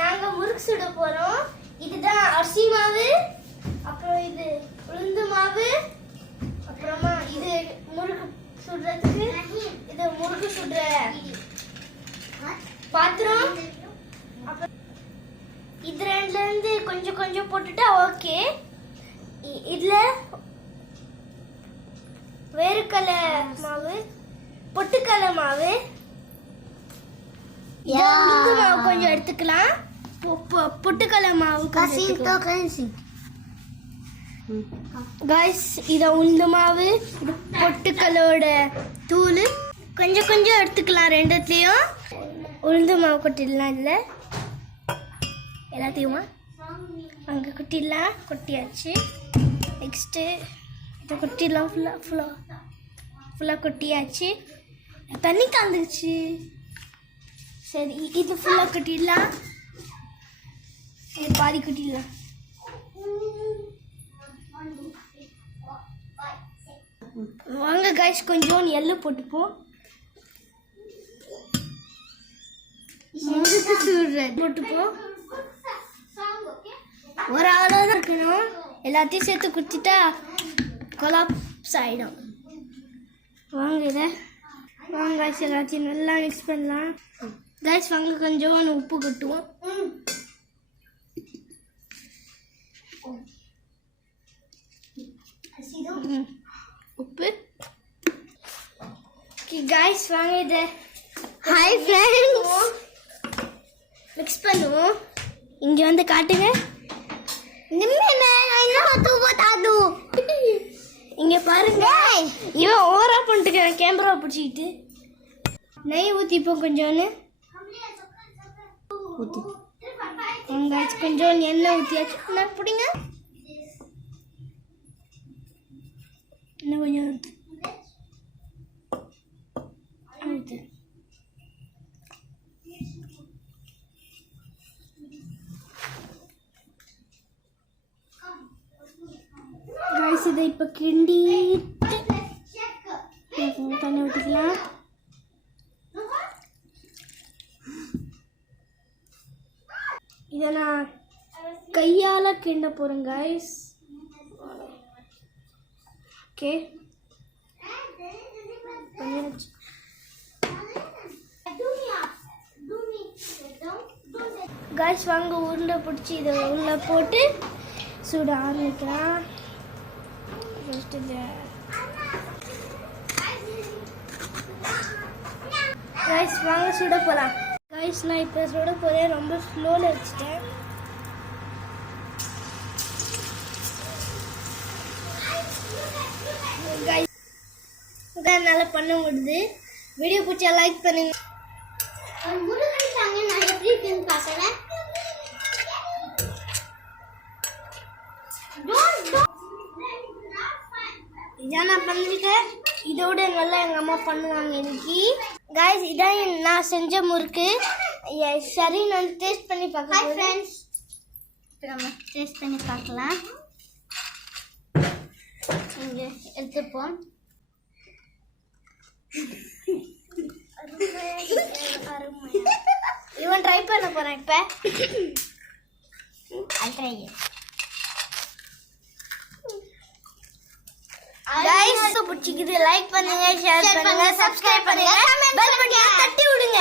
நாங்க முறுக்கு சுட போறோம். இதுதான் அரிசி மாவு, அப்புறம் இது உளுந்து மாவு, அப்புறமா இது முறுக்கு சுடுறதுக்கு இது முறுக்கு சுடுற பாத்திரம். அப்புறம் இது ரெண்டுல இருந்து கொஞ்சம் கொஞ்சம் போட்டுட்டா ஓகே. இதுல வேர்க்கடலை மாவு, பொட்டுக்கடலை மாவு, உளுந்து மாவு கொஞ்சம் எடுத்துக்கலாம். பொட்டுக்கடலை மாவு கைஸ், இத உளுந்து மாவு, இது பொட்டுக்கடலோட தூள் கொஞ்சம் கொஞ்சம் எடுத்துக்கலாம். ரெண்டுத்துலயும் உளுந்து மாவு கொட்டிடலாம். இதுல எல்லாத்தையுமா அங்கே கொட்டிடலாம். கொட்டியாச்சு. நெக்ஸ்ட்டு இதை கொட்டிடலாம். ஃபுல்லாக கொட்டியாச்சு. தண்ணி காந்துச்சு. சரி, இது ஃபுல்லாக கொட்டிடலாம். இது பாதி கொட்டிடலாம். வாங்க கைஸ், கொஞ்சம் எள்ளு போட்டுப்போம். முறுக்கு சுடுறது போட்டுப்போம். ஒரு ஆளாக தான் இருக்கணும். எல்லாத்தையும் சேர்த்து குடிச்சிட்டா கொலாப்ஸ் ஆகிடும். வாங்க இதை கைஸ் எல்லாத்தையும் நல்லா மிக்ஸ் பண்ணலாம். கைஸ் வாங்க கொஞ்சம் உப்பு கொட்டுவோம். உப்பு கைஸ் வாங்க இதை ஹாய் ஃப்ரெண்ட்ஸ் மிக்ஸ் பண்ணுவோம். இங்கே வந்து காட்டுங்க. இங்க பாருங்க, இவன் ஓவரா பண்ணிட்டு கேமரா பிடிச்சிக்கிட்டு. நெய் ஊற்றிப்போம் கொஞ்சோன்னு. கொஞ்சம் எண்ணெய் ஊற்றியாச்சு. நான் பிடிங்க இன்னும் கொஞ்சம் ஊற்று. இதை இப்போ கிண்டிட்டு தண்ணி ஊற்றிக்கலாம். இதை நான் கையால் கிண்ட போகிறேன் கைஸ். ஓகே கைஸ் வாங்க உருண்டை பிடிச்சி இதை உள்ள போட்டு சுட ஆரம்பிக்கலாம். கைஸ் வாங்க சுட போகலாம். கைஸ் நான் இப்போ சுட போகிறேன். ரொம்ப ஸ்லோவில் வச்சுட்டேன். கைஸ் நல்லா பண்ண முடியுது. வீடியோ பிடிச்சா லைக் பண்ணுங்க. நான் எப்படி இருக்குன்னு பார்க்குறேன். இதான் நான் பண்ணிருக்கேன். இதோட நல்லா எங்கள் அம்மா பண்ணுவாங்க இன்னைக்கு. கைஸ் இதான் நான் செஞ்ச முறுக்கு. சரி, நான் டேஸ்ட் பண்ணி பார்க்கலாம். ஃப்ரெண்ட்ஸ் இப்போ நம்ம டேஸ்ட் பண்ணி பார்க்கலாம். இங்கே எடுத்துப்போம். இவன் ட்ரை பண்ண போகிறேன். இப்போ ட்ரை गाइस तो பிடிச்சிக்குது லைக் பண்ணுங்க, ஷேர் பண்ணுங்க, சப்ஸ்கிரைப் பண்ணுங்க, பெல் பட்டனை தட்டி விடுங்க.